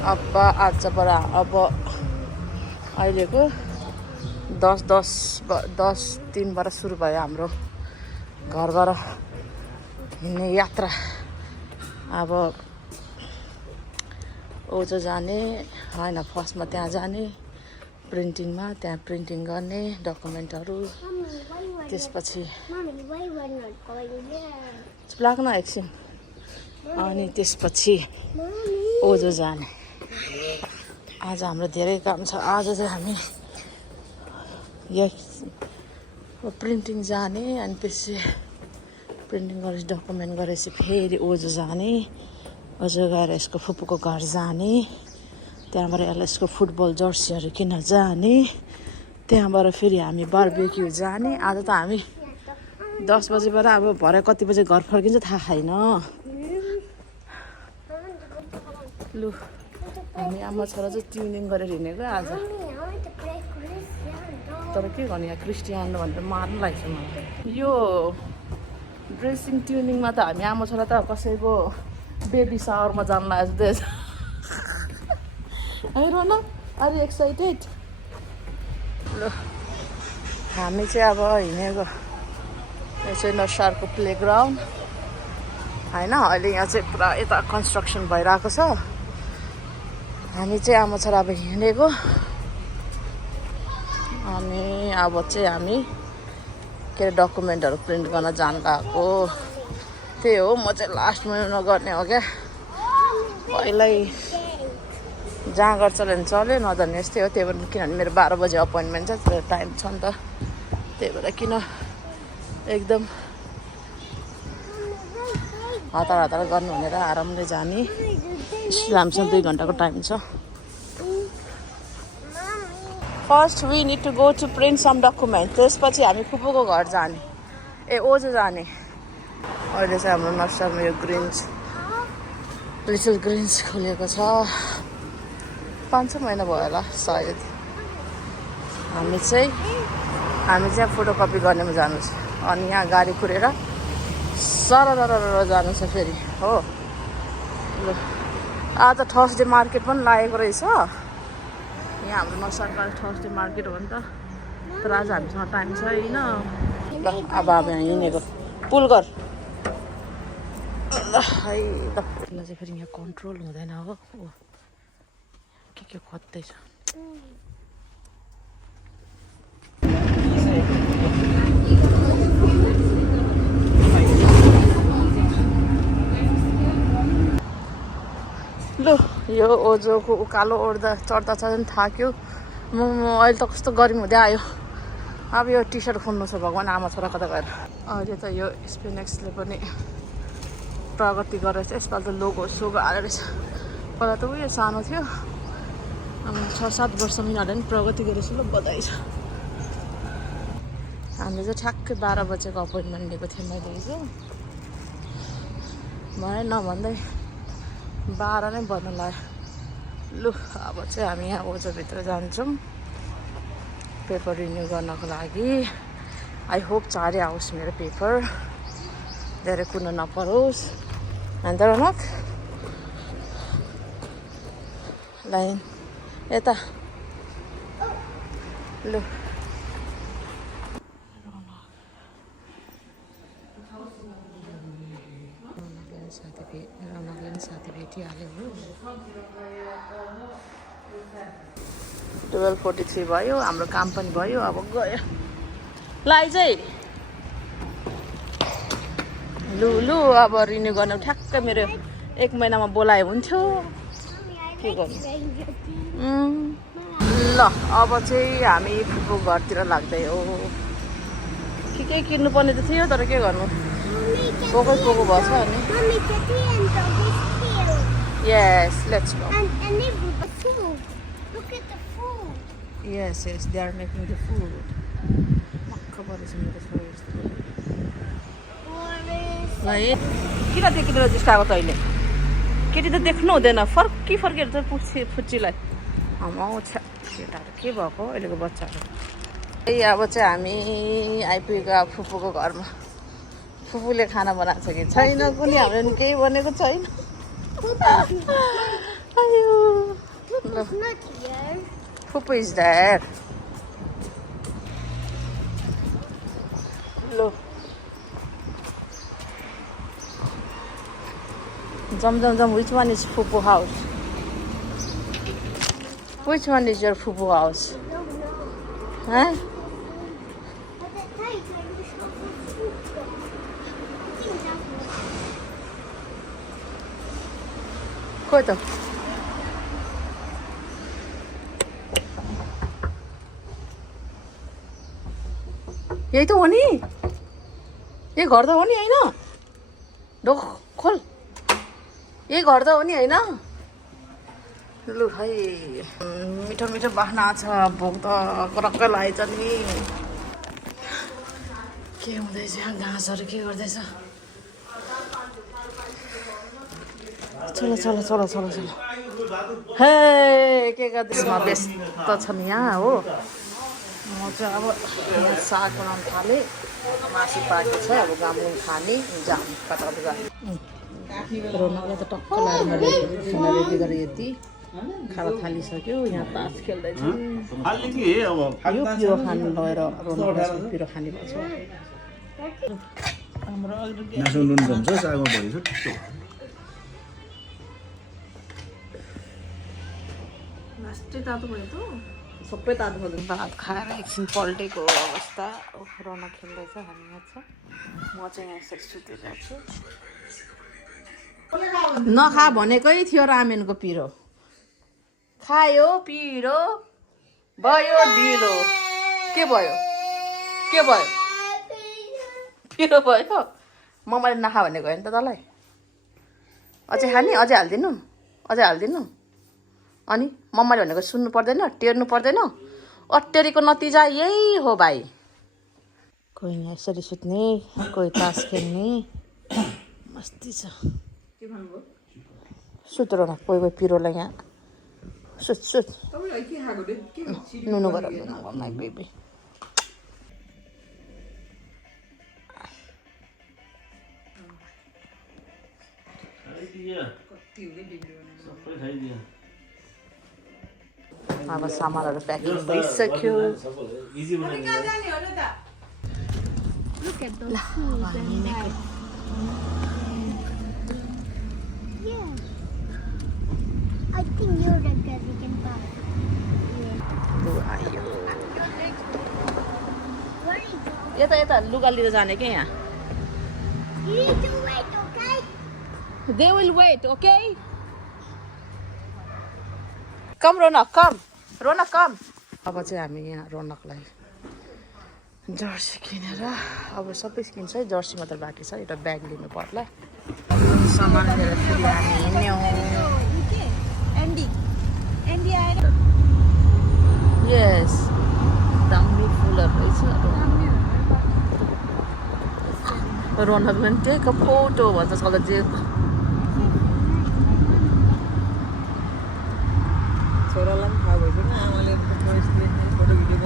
अब आजबाट अब अहिलेको 10:03बाट सुरु भयो हाम्रो घरबाट हिँड्ने यात्रा। अब ओझो जाने होइन, फर्स्टमा त्यहाँ जाने प्रिन्टिङमा, त्यहाँ प्रिन्टिङ गर्ने डकुमेन्टहरू, त्यसपछि लाग्न एकछिन, अनि त्यसपछि ओझो जाने। आज हाम्रो धेरै काम छ। आज चाहिँ हामी प्रिन्टिङ जाने, अनि त्यसपछि प्रिन्टिङ गरेपछि डकुमेन्ट गरेपछि फेरि ओझो जाने। ओझो गएर यसको फुपूको घर जाने, त्यहाँबाट यसलाई यसको फुटबल जर्सीहरू किन्न जाने, त्यहाँबाट फेरि हामी बारबेक्यू जाने। आज त हामी 10 बजेबाट अब भरे कति बजे घर फर्किन्छ थाहा छैन। लु हामी आमा छोरा चाहिँ ट्युनिङ गरेर हिँडेको आज। तर के गर्ने, यहाँ क्रिस्टियानो भनेर मार्नु लाग्छ मलाई। यो ड्रेसिङ ट्युनिङमा त हामी आमा छोरा त कसैको बेबी सावरमा जानु लाग्छ है रोना। Are you excited? ल हामी चाहिँ अब हिँडेको, यो चाहिँ नसारको प्लेग्राउन्ड होइन। अहिले यहाँ चाहिँ पुरा यता कन्स्ट्रक्सन भइरहेको छ। हामी चाहिँ आमा छोरा अब हिँडेको, अनि अब चाहिँ हामी के अरे डकुमेन्टहरू प्रिन्ट गर्न जानु गएको। त्यही हो, म चाहिँ लास्ट मिनटमा गर्ने हो क्या। पहिल्यै जहाँ गर्छ भने चल्यो, नजाने यस्तै हो। त्यही भएर किनभने मेरो 12 बजे अपोइन्टमेन्ट छ, त्यो टाइम छ नि त। त्यही भएर किन एकदम हतार गर्नु भनेर आरामले जाने। हामीसँग 2 घन्टाको टाइम छ। First we need to go to print some document, त्यसपछि हामी फुपूको घर जाने, ओझो जाने। अहिले चाहिँ हाम्रो नक्सामा यो ग्रिन्स, लिटल ग्रिन्स खोलेको छ। 5-6 महिना भयो होला सायद। हामी चाहिँ फोटोकपी गर्नेमा जानु छ, अनि यहाँ गाडी कुरेर सरर जानु छ फेरि हो। ल आज त थर्सडे मार्केट पनि लागेको रहेछ यहाँ हाम्रो नसरकारी थर्सडे मार्केट हो नि त। तर आज हामीसँग टाइम छैन। ल अब हामी हिँडेको पुल घर। ल है त चाहिँ फेरि यहाँ कन्ट्रोल हुँदैन हो, के खोज्दैछ। लु यो ओझोको उकालो चढ्दा चाहिँ थाक्यो म। अहिले त कस्तो गर्मी हुँदै आयो। अब यो टी सर्ट खोल्नु छ, भगवान् आमा छोरा कता गएर। अहिले त यो स्पिनेक्सले पनि प्रगति गरेर चाहिँ यसपालि त लोगो सोगो हालेर रहेछ। पहिला त उयो सानो थियो, 6-7 वर्षमा यिनीहरूले पनि प्रगति गरेछ। ल बधाई छ। हामीले चाहिँ ठ्याक्कै 12 बजेको अपोइन्टमेन्ट लिएको थियौँ मैले हिजो। भए नभन्दै 12 नै बज्न लाग्यो। लु अब चाहिँ हामी यहाँ ओझोभित्र जान्छौँ पेपर रिन्यू गर्नको लागि। आई होप चाँडै आओस् मेरो पेपर, धेरै कुर्न नपरोस्। अन्त रनक लाइन यता। लु रौनकले साथी भेटिहाल्यो हो। 12:43 भयो, हाम्रो काम पनि भयो। अब गयो लाई चाहिँ। लु अब रिन्यू गर्नु ठ्याक्कै मेरो 1 महिनामा बोलाए हुन्थ्यो। के गर्नु। ल अब चाहिँ हामी फुपूको घरतिर लाग्दै हो। के किन्नुपर्ने त थियो, तर के गर्नु, पोको भएछ अनि। Yes, let's go. And the food. Look at the food. Yes, they are making the food. है किन देखिँदैन जिस्काएको त अहिले? केटी त देख्नु हुँदैन, फर्केर चाहिँ फुच्चीलाई आउँछ। केटाहरू के भएको अहिलेको बच्चाहरू। अब चाहिँ हामी आइपुगेको फुपूको घरमा। फुपूले खाना बनाएको छ कि छैन कुनै, हामीले केही बनेको छैन। It's not here. Fupu is there. Look. Jum, which one is Fupu house? Which one is your Fupu house? I don't know. Huh? But at night, I wish I could food. I think that was. खोइ त यही त हो नि यही घर त हो नि होइन ढोक खोल यही घर त हो नि होइन लु है मिठो मिठो बास्ना छ भोक त करक्क लागेछ नि के हुँदैछ घाँसहरू के गर्दैछ चलो चलो चलो चलो चलो हे के गर्दैछमा व्यस्त छन् यहाँ हो म चाहिँ अब यहाँ साग बनाउनु थालेँ मासु पाकेको छ अब गामुङ खाने जाम कता कता जाने रोनालाई त टक्क लाएर मैले खाना रेडी गरेँ यति खाना थालिसक्यो यहाँ तास खेल्दैछु यो पिरो खानु लगेर रोनालाई पिरो खाने भएको छ लास्टै तातो भयो त सबै तातो भयो भात खाएर एकछिन पल्टेको अवस्था रौना खेल्दैछ हामी यहाँ छ म चाहिँ यहाँ यसरी सुतेको छु नखा भनेकै थियो रामेनको पिरो खायो पिरो भयो ढिलो के भयो के भयो पिरो भयो मम्माले नखा भनेको होइन त तँलाई अझै खाने अझै हालिदिनु अनि मम्माले भनेको सुन्नु पर्दैन टेर्नु पर्दैन अटेरीको नतिजा यही हो भाइ कोही यहाँ यसरी सुत्ने कोही तास खेल्ने मस्ती छ सुत र न कोही पिरोलाई यहाँ सुत नुनु गरेर माई बेबी अब सामानहरू प्याकिङ भइसक्यो Look at those shoes and bags. Yeah. I think you're the guy we can buy. आयो Where is it? यता लुगा लिएर जाने क्या यहाँ You need to wait, okay? They will wait, okay? Come, Ronak, come. Ronak, come. अब चाहिँ हामी यहाँ रोनकलाई जर्सी किनेर अब सबै किन्छ है जर्सी मात्र बाँकी छ एउटा ब्याग लिनु पर्ला सामान लिएर फेरि हामी हिँड्यौँ यस दामी फुलहरू रहेछ रोनकले पनि टेक अ फोटो भन्छ सधैँ जे छोरालाई पनि थाहा भइसक्यो आमाले फोटो भिडियो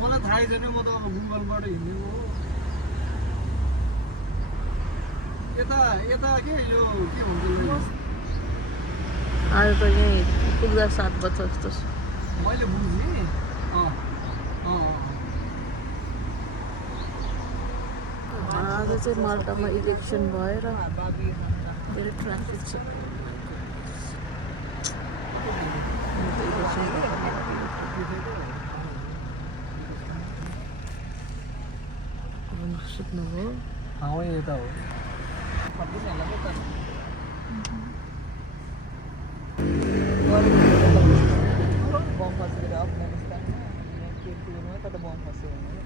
मलाई थाहै छैन म त अब गुगलबाट हिँडेको हो यता के यो के भन्छ आज त यहीँ पुग्दा 7 बज्छ जस्तो छ मैले बुझेँ आज चाहिँ माल्टामा इलेक्सन भएर धेरै ट्राफिक छ सुत्नुभयो यता हो बम फसेर अफगानिस्तानमा केटीमा त बम फस्यो भने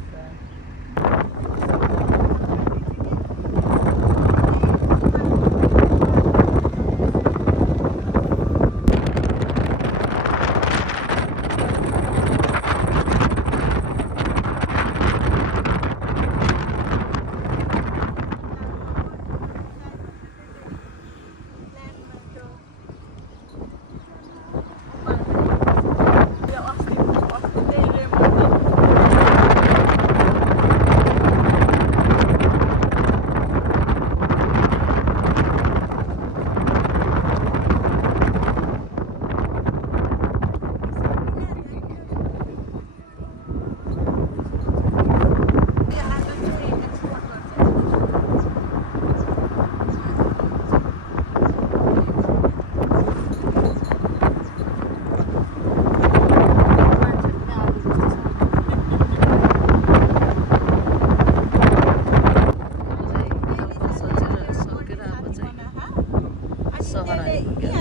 सहर आइपुग्यो